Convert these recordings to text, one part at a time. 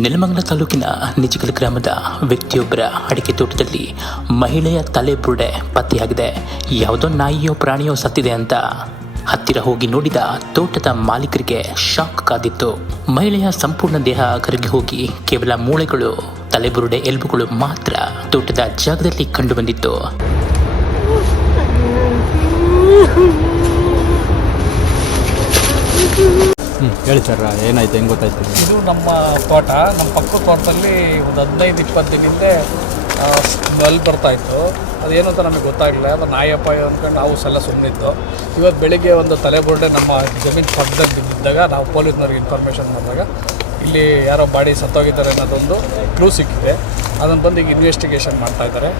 ನೆಲಮಂಗಲ ತಾಲೂಕಿನ ನಿಜಗಲ್ ಗ್ರಾಮದ ವ್ಯಕ್ತಿಯೊಬ್ಬರ ಅಡಿಕೆ ತೋಟದಲ್ಲಿ ಮಹಿಳೆಯ ತಲೆ ಬುರುಡೆ ಪತ್ತೆಯಾಗಿದೆ. ಯಾವುದೋ ನಾಯಿಯೋ ಪ್ರಾಣಿಯೋ ಸತ್ತಿದೆ ಅಂತ ಹತ್ತಿರ ಹೋಗಿ ನೋಡಿದ ತೋಟದ ಮಾಲೀಕರಿಗೆ ಶಾಕ್ ಕಾದಿತ್ತು. ಮಹಿಳೆಯ ಸಂಪೂರ್ಣ ದೇಹ ಕರಗಿ ಹೋಗಿ ಕೇವಲ ಮೂಳೆಗಳು, ತಲೆಬುರುಡೆ, ಎಲುಬುಗಳು ಮಾತ್ರ ತೋಟದ ಜಾಗದಲ್ಲಿ ಕಂಡು ಬಂದಿತ್ತು. ಹೇಳಿ ಸರ್, ಏನಾಯ್ತು, ಹೆಂಗೆ ಗೊತ್ತಾಯ್ತು? ಇದು ನಮ್ಮ ತೋಟ, ನಮ್ಮ ಪಕ್ಕದ ತೋಟದಲ್ಲಿ ಒಂದು 15-20 ದಿನದಿಂದ ಸ್ಮೆಲ್ ಬರ್ತಾಯಿತ್ತು. ಅದೇನು ಅಂತ ನಮಗೆ ಗೊತ್ತಾಗಲಿಲ್ಲ. ಅದು ನಾಯಪ್ಪ ಅಂದ್ಕೊಂಡು ನಾವು ಸಲ ಸುಮ್ಮನಿದ್ದು. ಇವತ್ತು ಬೆಳಿಗ್ಗೆ ಒಂದು ತಲೆಬುರುಡೆ ನಮ್ಮ ಜಮೀನು ಪಕ್ಕದಲ್ಲಿ ಬಿದ್ದಿದ್ದಾಗ ನಾವು ಪೊಲೀಸ್ನವ್ರಿಗೆ ಇನ್ಫಾರ್ಮೇಷನ್ ಮಾಡಿದಾಗ ಇಲ್ಲಿ ಯಾರೋ ಬಾಡಿ ಸತ್ತೋಗಿದ್ದಾರೆ ಅನ್ನೋದೊಂದು ಕ್ಲೂ ಸಿಕ್ಕಿದೆ. ಅದನ್ನು ಬಂದು ಈಗ ಇನ್ವೆಸ್ಟಿಗೇಷನ್ ಮಾಡ್ತಾಯಿದ್ದಾರೆ.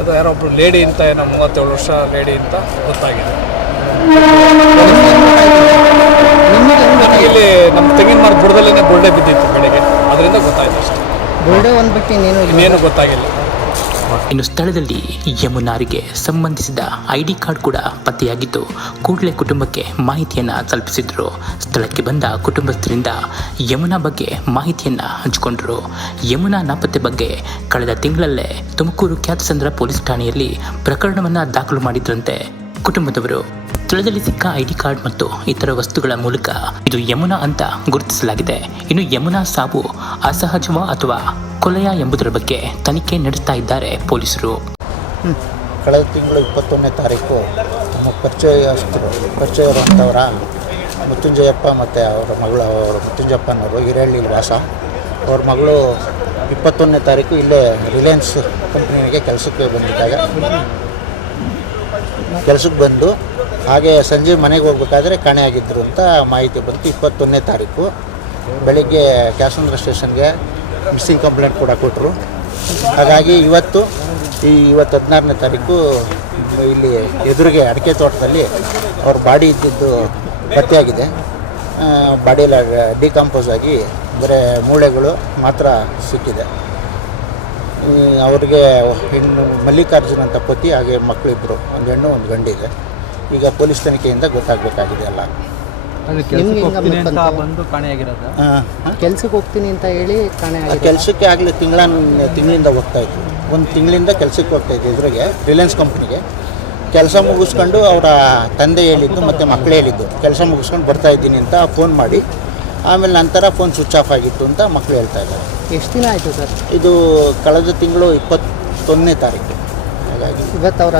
ಅದು ಯಾರೋ ಒಬ್ಬರು ಲೇಡಿ ಅಂತ, ಏನೋ 37 ವರ್ಷ ಲೇಡಿ ಅಂತ ಗೊತ್ತಾಗಿದೆ. ಇಲ್ಲಿ ನಮ್ಮ ತೆಂಗಿನ ಮರದ ಬುಡದಲ್ಲೇ ಬುರುಡೆ ಬಿದ್ದಿತ್ತು ಬೆಳಗ್ಗೆ, ಅದರಿಂದ ಗೊತ್ತಾಯ್ತು ಅಷ್ಟೇ. ಬುರುಡೆ ಒಂದು ಬಿಟ್ಟು ಇನ್ನೇನು ಗೊತ್ತಾಗಿಲ್ಲ. ಇನ್ನು ಸ್ಥಳದಲ್ಲಿ ಯಮುನಾರಿಗೆ ಸಂಬಂಧಿಸಿದ ID ಕಾರ್ಡ್ ಕೂಡ ಪತ್ತೆಯಾಗಿದ್ದು ಕೂಡಲೇ ಕುಟುಂಬಕ್ಕೆ ಮಾಹಿತಿಯನ್ನ ತಲುಪಿಸಿದ್ರು. ಸ್ಥಳಕ್ಕೆ ಬಂದ ಕುಟುಂಬಸ್ಥರಿಂದ ಯಮುನಾ ಬಗ್ಗೆ ಮಾಹಿತಿಯನ್ನ ಹಂಚಿಕೊಂಡ್ರು. ಯಮುನಾ ನಾಪತ್ತೆ ಬಗ್ಗೆ ಕಳೆದ ತಿಂಗಳಲ್ಲೇ ತುಮಕೂರು ಖ್ಯಾತಸಂದ್ರ ಪೊಲೀಸ್ ಠಾಣೆಯಲ್ಲಿ ಪ್ರಕರಣವನ್ನ ದಾಖಲು ಮಾಡಿದ್ರಂತೆ ಕುಟುಂಬದವರು. ಸ್ಥಳದಲ್ಲಿ ಸಿಕ್ಕ ID ಕಾರ್ಡ್ ಮತ್ತು ಇತರ ವಸ್ತುಗಳ ಮೂಲಕ ಇದು ಯಮುನಾ ಅಂತ ಗುರುತಿಸಲಾಗಿದೆ. ಇನ್ನು ಯಮುನಾ ಸಾವು ಅಸಹಜವ ಅಥವಾ ಕೊಲೆಯ ಎಂಬುದರ ಬಗ್ಗೆ ತನಿಖೆ ನಡೆಸ್ತಾ ಇದ್ದಾರೆ ಪೊಲೀಸರು. ಕಳೆದ ತಿಂಗಳು 21ನೇ ತಾರೀಕು ನಮ್ಮ ಪರಿಚಯ ಇರುವಂಥವರ ಮೃತ್ಯುಂಜಯಪ್ಪ ಮತ್ತು ಅವರ ಮಗಳು, ಮೃತ್ಯುಂಜಯಪ್ಪನವರು ಹಿರೇಹಳ್ಳಿ ವಾಸ. ಅವ್ರ ಮಗಳು 21ನೇ ತಾರೀಕು ಇಲ್ಲೇ ರಿಲಯನ್ಸ್ ಕಂಪ್ನಿಗೆ ಕೆಲಸಕ್ಕೆ ಬಂದು ಹಾಗೆ ಸಂಜೆ ಮನೆಗೆ ಹೋಗ್ಬೇಕಾದ್ರೆ ಕಾಣೆಯಾಗಿದ್ದರು ಅಂತ ಮಾಹಿತಿ ಬಂತು. 21ನೇ ತಾರೀಕು ಬೆಳಿಗ್ಗೆ ಕ್ಯಾಸಂದ್ರ ಸ್ಟೇಷನ್ಗೆ ಮಿಸ್ಸಿಂಗ್ ಕಂಪ್ಲೇಂಟ್ ಕೂಡ ಕೊಟ್ಟರು. ಹಾಗಾಗಿ ಇವತ್ತು 16ನೇ ತಾರೀಕು ಇಲ್ಲಿ ಎದುರಿಗೆ ಅಡಿಕೆ ತೋಟದಲ್ಲಿ ಅವ್ರ ಬಾಡಿ ಇದ್ದಿದ್ದು ಪತ್ತೆಯಾಗಿದೆ. ಬಾಡಿಯೆಲ್ಲ ಡಿಕಂಪೋಸ್ ಆಗಿ ಬರೀ ಮೂಳೆಗಳು ಮಾತ್ರ ಸಿಕ್ಕಿದೆ. ಅವ್ರಿಗೆ ಹೆಣ್ಣು ಮಲ್ಲಿಕಾರ್ಜುನ್ ಅಂತ ಪತಿ, ಹಾಗೆ ಮಕ್ಕಳಿಬ್ಬರು, ಒಂದು ಹೆಣ್ಣು ಒಂದು ಗಂಡಿದೆ. ಈಗ ಪೊಲೀಸ್ ತನಿಖೆಯಿಂದ ಗೊತ್ತಾಗಬೇಕಾಗಿದೆ ಎಲ್ಲ. ಕೆಲ್ಸಕ್ಕೆ ಹೋಗ್ತೀನಿ ಅಂತ ಹೇಳಿ ಕೆಲಸಕ್ಕೆ ಆಗಲಿ ತಿಂಗಳಿಂದ ಹೋಗ್ತಾಯಿದ್ರು. ಒಂದು ತಿಂಗಳಿಂದ ಕೆಲಸಕ್ಕೆ ಹೋಗ್ತಾಯಿದ್ರು ಎದುರಿಗೆ ರಿಲಯನ್ಸ್ ಕಂಪ್ನಿಗೆ. ಕೆಲಸ ಮುಗಿಸ್ಕೊಂಡು ಅವರ ತಂದೆ ಹೇಳಿದ್ದು ಮತ್ತು ಮಕ್ಕಳೇ ಹೇಳಿದ್ದು ಕೆಲಸ ಮುಗಿಸ್ಕೊಂಡು ಬರ್ತಾಯಿದ್ದೀನಿ ಅಂತ ಫೋನ್ ಮಾಡಿ, ಆಮೇಲೆ ನಂತರ ಫೋನ್ ಸ್ವಿಚ್ ಆಫ್ ಆಗಿತ್ತು ಅಂತ ಮಕ್ಕಳು ಹೇಳ್ತಾ ಇದ್ದಾರೆ. ಎಷ್ಟು ದಿನ ಆಯಿತು ಸರ್? ಇದು ಕಳೆದ ತಿಂಗಳು 21ನೇ ತಾರೀಕು. ಹಾಗಾಗಿ ಇವತ್ತು ಅವ್ರ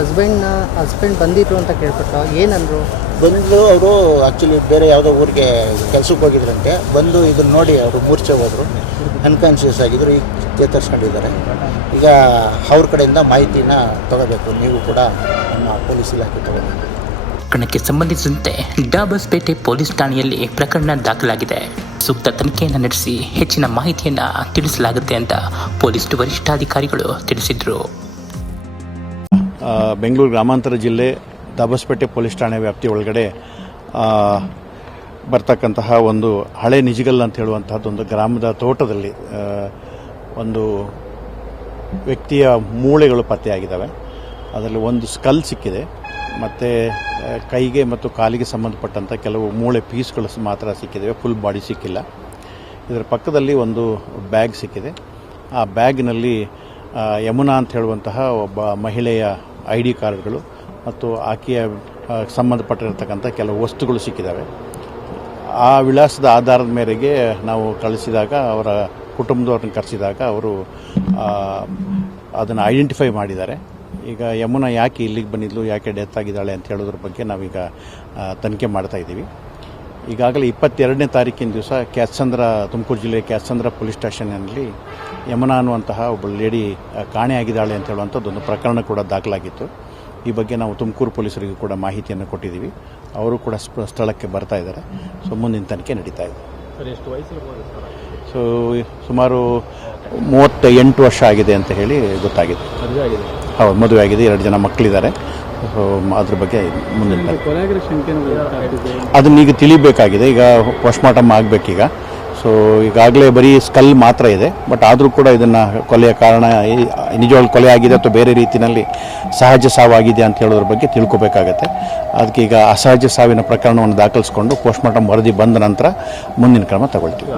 ಹಸ್ಬೆಂಡ್ ಬಂದಿದ್ರು ಅಂತ ಕೇಳ್ಬಿಟ್ಟು ಏನಂದರು? ಬಂದು ಅವರು ಆ್ಯಕ್ಚುಲಿ ಬೇರೆ ಯಾವುದೋ ಊರಿಗೆ ಕೆಲಸಕ್ಕೆ ಹೋಗಿದ್ರಂತೆ. ಬಂದು ಇದನ್ನು ನೋಡಿ ಅವರು ಮೂರ್ಛೆ ಹೋದರು, ಅನ್ಕಾನ್ಷಿಯಸ್ ಆಗಿದ್ದರು. ಈಗ ಚೇತರಿಸ್ಕೊಂಡಿದ್ದಾರೆ. ಈಗ ಅವ್ರ ಕಡೆಯಿಂದ ಮಾಹಿತಿನ ತಗೋಬೇಕು. ನೀವು ಕೂಡ ನಮ್ಮ ಪೊಲೀಸ್ ಇಲಾಖೆ ತಗೋಬೇಕು. ಪ್ರಕರಣಕ್ಕೆ ಸಂಬಂಧಿಸಿದಂತೆ ಡಾಬಸ್ಪೇಟೆ ಪೊಲೀಸ್ ಠಾಣೆಯಲ್ಲಿ ಪ್ರಕರಣ ದಾಖಲಾಗಿದೆ. ಸೂಕ್ತ ತನಿಖೆಯನ್ನು ನಡೆಸಿ ಹೆಚ್ಚಿನ ಮಾಹಿತಿಯನ್ನು ತಿಳಿಸಲಾಗುತ್ತೆ ಅಂತ ಪೊಲೀಸ್ ವರಿಷ್ಠಾಧಿಕಾರಿಗಳು ತಿಳಿಸಿದರು. ಬೆಂಗಳೂರು ಗ್ರಾಮಾಂತರ ಜಿಲ್ಲೆ ದಾಬಸ್ಪೇಟೆ ಪೊಲೀಸ್ ಠಾಣೆ ವ್ಯಾಪ್ತಿ ಒಳಗಡೆ ಬರ್ತಕ್ಕಂತಹ ಒಂದು ಹಳೆ ನಿಜಗಲ್ ಅಂತ ಹೇಳುವಂತಹದ್ದೊಂದು ಗ್ರಾಮದ ತೋಟದಲ್ಲಿ ಒಂದು ವ್ಯಕ್ತಿಯ ಮೂಳೆಗಳು ಪತ್ತೆಯಾಗಿದ್ದಾವೆ. ಅದರಲ್ಲಿ ಒಂದು ಸ್ಕಲ್ ಸಿಕ್ಕಿದೆ ಮತ್ತು ಕೈಗೆ ಮತ್ತು ಕಾಲಿಗೆ ಸಂಬಂಧಪಟ್ಟಂಥ ಕೆಲವು ಮೂಳೆ ಪೀಸ್ಗಳು ಮಾತ್ರ ಸಿಕ್ಕಿದ್ದಾವೆ, ಫುಲ್ ಬಾಡಿ ಸಿಕ್ಕಿಲ್ಲ. ಇದರ ಪಕ್ಕದಲ್ಲಿ ಒಂದು ಬ್ಯಾಗ್ ಸಿಕ್ಕಿದೆ. ಆ ಬ್ಯಾಗ್ನಲ್ಲಿ ಯಮುನಾ ಅಂತ ಹೇಳುವಂತಹ ಒಬ್ಬ ಮಹಿಳೆಯ ID ಕಾರ್ಡ್ಗಳು ಮತ್ತು ಆಕೆಯ ಸಂಬಂಧಪಟ್ಟಿರತಕ್ಕಂಥ ಕೆಲವು ವಸ್ತುಗಳು ಸಿಕ್ಕಿದ್ದಾವೆ. ಆ ವಿಳಾಸದ ಆಧಾರದ ಮೇರೆಗೆ ನಾವು ಕಳಿಸಿದಾಗ, ಅವರ ಕುಟುಂಬದವ್ರನ್ನ ಕರೆಸಿದಾಗ ಅವರು ಅದನ್ನು ಐಡೆಂಟಿಫೈ ಮಾಡಿದ್ದಾರೆ. ಈಗ ಯಮುನಾ ಯಾಕೆ ಇಲ್ಲಿಗೆ ಬಂದಿದ್ಲು, ಯಾಕೆ ಡೆತ್ ಆಗಿದ್ದಾಳೆ ಅಂತ ಹೇಳೋದ್ರ ಬಗ್ಗೆ ನಾವೀಗ ತನಿಖೆ ಮಾಡ್ತಾ ಇದ್ದೀವಿ. ಈಗಾಗಲೇ 22ನೇ ತಾರೀಕಿನ ದಿವಸ ತುಮಕೂರು ಜಿಲ್ಲೆಯ ಕ್ಯಾತ್ಸಂದ್ರ ಪೊಲೀಸ್ ಸ್ಟೇಷನ್ನಲ್ಲಿ ಯಮುನಾ ಅನ್ನುವಂತಹ ಒಬ್ಬ ಲೇಡಿ ಕಾಣೆಯಾಗಿದ್ದಾಳೆ ಅಂತ ಹೇಳುವಂಥದ್ದೊಂದು ಪ್ರಕರಣ ಕೂಡ ದಾಖಲಾಗಿತ್ತು. ಈ ಬಗ್ಗೆ ನಾವು ತುಮಕೂರು ಪೊಲೀಸರಿಗೂ ಕೂಡ ಮಾಹಿತಿಯನ್ನು ಕೊಟ್ಟಿದ್ದೀವಿ. ಅವರು ಕೂಡ ಸ್ಥಳಕ್ಕೆ ಬರ್ತಾ ಇದ್ದಾರೆ. ಸೊ ಮುಂದಿನ ತನಿಖೆ ನಡೀತಾ ಇದೆ. ಸೊ ಸುಮಾರು 38 ವರ್ಷ ಆಗಿದೆ ಅಂತ ಹೇಳಿ ಗೊತ್ತಾಗಿದೆ. ಹೌದು, ಮದುವೆ ಆಗಿದೆ, 2 ಜನ ಮಕ್ಕಳಿದ್ದಾರೆ. ಸೊ ಅದ್ರ ಬಗ್ಗೆ ಮುಂದಿನ ಅದನ್ನೀಗ ತಿಳಿಬೇಕಾಗಿದೆ. ಈಗ ಪೋಸ್ಟ್ಮಾರ್ಟಮ್ ಆಗಬೇಕೀಗ. ಸೊ ಈಗಾಗಲೇ ಬರೀ ಸ್ಕಲ್ ಮಾತ್ರ ಇದೆ, ಬಟ್ ಆದರೂ ಕೂಡ ಇದನ್ನು ಕೊಲೆಯ ಕಾರಣ ನಿಜವಾಗ್ಲೂ ಕೊಲೆ ಆಗಿದೆ ಅಥವಾ ಬೇರೆ ರೀತಿಯಲ್ಲಿ ಸಹಜ ಸಾವಾಗಿದೆ ಅಂತ ಹೇಳೋದ್ರ ಬಗ್ಗೆ ತಿಳ್ಕೊಬೇಕಾಗತ್ತೆ. ಅದಕ್ಕೆ ಈಗ ಅಸಹಜ ಸಾವಿನ ಪ್ರಕರಣವನ್ನು ದಾಖಲಿಸ್ಕೊಂಡು ಪೋಸ್ಟ್ಮಾರ್ಟಮ್ ವರದಿ ಬಂದ ನಂತರ ಮುಂದಿನ ಕ್ರಮ ತಗೊಳ್ತೀವಿ.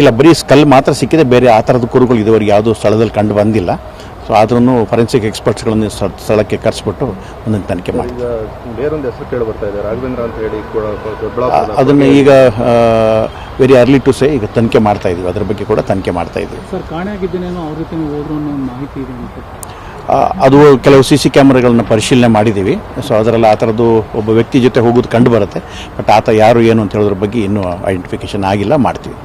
ಇಲ್ಲ, ಬರೀ ಸ್ಕಲ್ ಮಾತ್ರ ಸಿಕ್ಕಿದೆ, ಬೇರೆ ಆ ಥರದ ಕುರುಗಳು ಇದುವರೆಗೆ ಯಾವುದೂ ಸ್ಥಳದಲ್ಲಿ ಕಂಡು ಬಂದಿಲ್ಲ. ಸೊ ಆದ್ರೂ ಫಾರೆನ್ಸಿಕ್ ಎಕ್ಸ್ಪರ್ಟ್ಸ್ಗಳನ್ನು ಸ್ಥಳಕ್ಕೆ ಕರೆಸ್ಬಿಟ್ಟು ಮುಂದಿನ ತನಿಖೆ ಮಾಡಿ. ಬೇರೊಂದು ಹೆಸರು ಕೇಳಿ ಬರ್ತಾ ಇದೆ, ರಾಘವೇಂದ್ರ ಅಂತ ಹೇಳಿ ಅದನ್ನು ಈಗ ವೆರಿ ಅರ್ಲಿ ಟು ಸೇ ಈಗ ತನಿಖೆ ಮಾಡ್ತಾ ಇದೀವಿ, ಅದ್ರ ಬಗ್ಗೆ ಕೂಡ ತನಿಖೆ ಮಾಡ್ತಾ ಇದೀವಿ. ಸರ್, ಕಾಣೆ ಆಗಿದ್ದೇನೇನೋ ಅವ್ರ ಜೊತೆ ಹೋದ್ರು ಅನ್ನೋ ಮಾಹಿತಿ ಇದೆ ಅಂತ. ಅದು ಕೆಲವು CC ಕ್ಯಾಮ್ರಾಗಳನ್ನ ಪರಿಶೀಲನೆ ಮಾಡಿದ್ದೀವಿ. ಸೊ ಅದರಲ್ಲಿ ಆ ಥರದ್ದು ಒಬ್ಬ ವ್ಯಕ್ತಿ ಜೊತೆ ಹೋಗೋದು ಕಂಡು ಬರುತ್ತೆ, ಬಟ್ ಆತ ಯಾರು ಏನು ಅಂತ ಹೇಳೋದ್ರ ಬಗ್ಗೆ ಇನ್ನೂ ಐಡೆಂಟಿಫಿಕೇಶನ್ ಆಗಿಲ್ಲ, ಮಾಡ್ತೀವಿ.